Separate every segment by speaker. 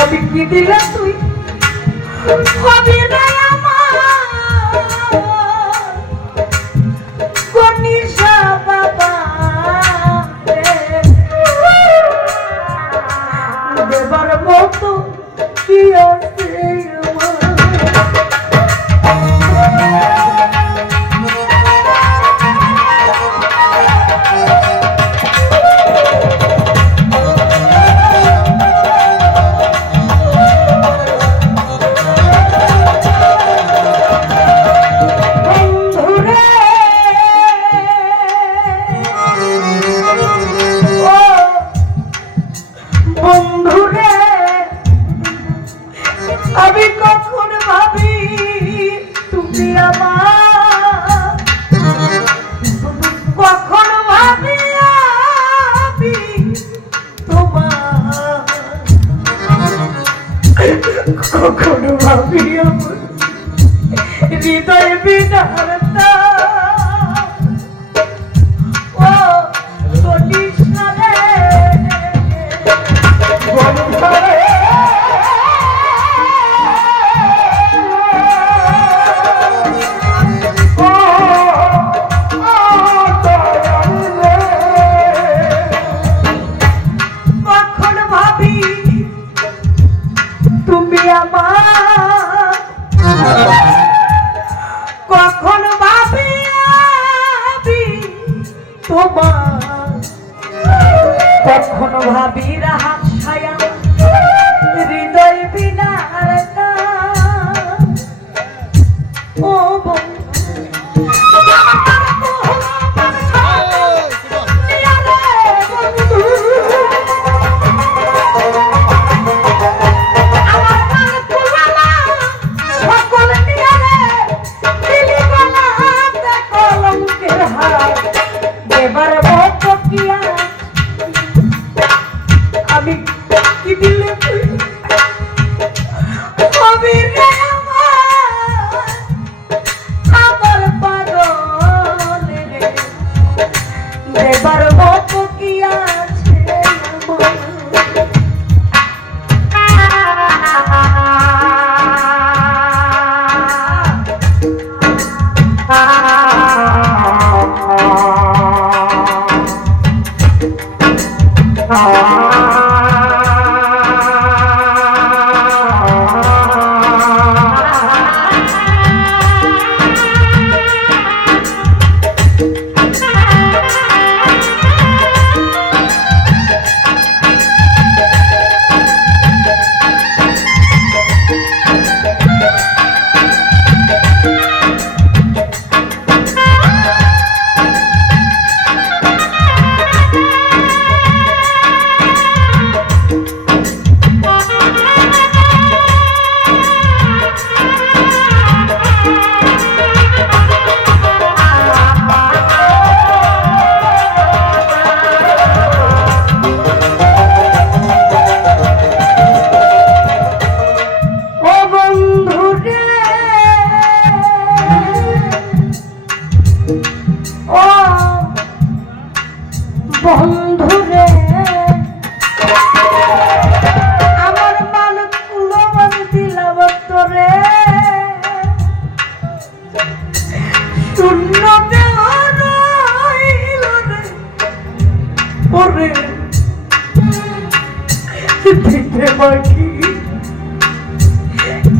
Speaker 1: আমি কি দিলে তুই হবে না But I'm also the ತೀರಾ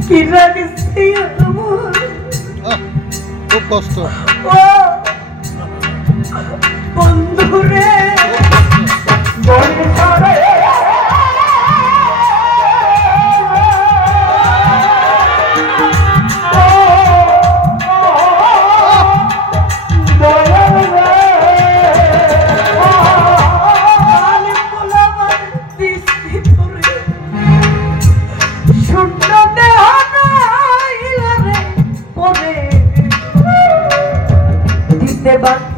Speaker 1: Quizá que sea tu amor. Ah,
Speaker 2: tu costo.
Speaker 1: Oh, Honduras. বাবা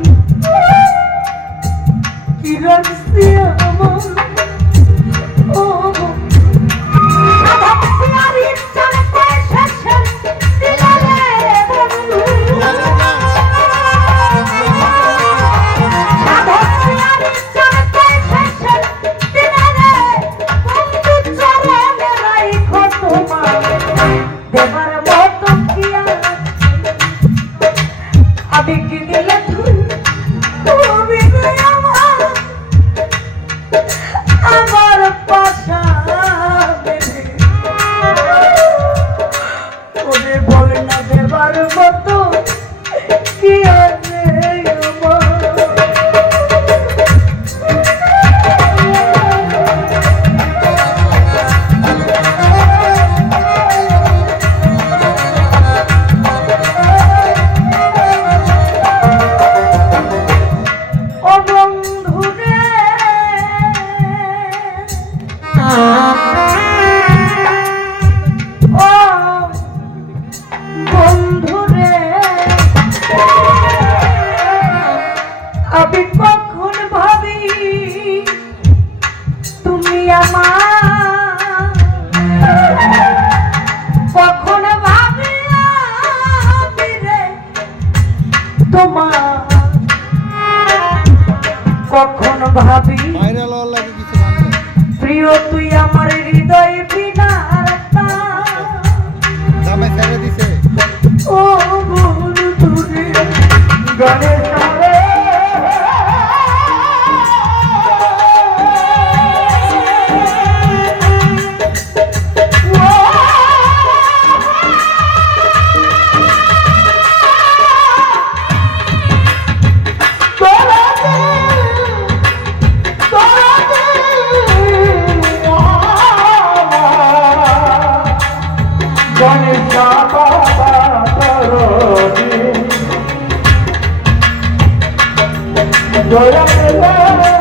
Speaker 1: দয়া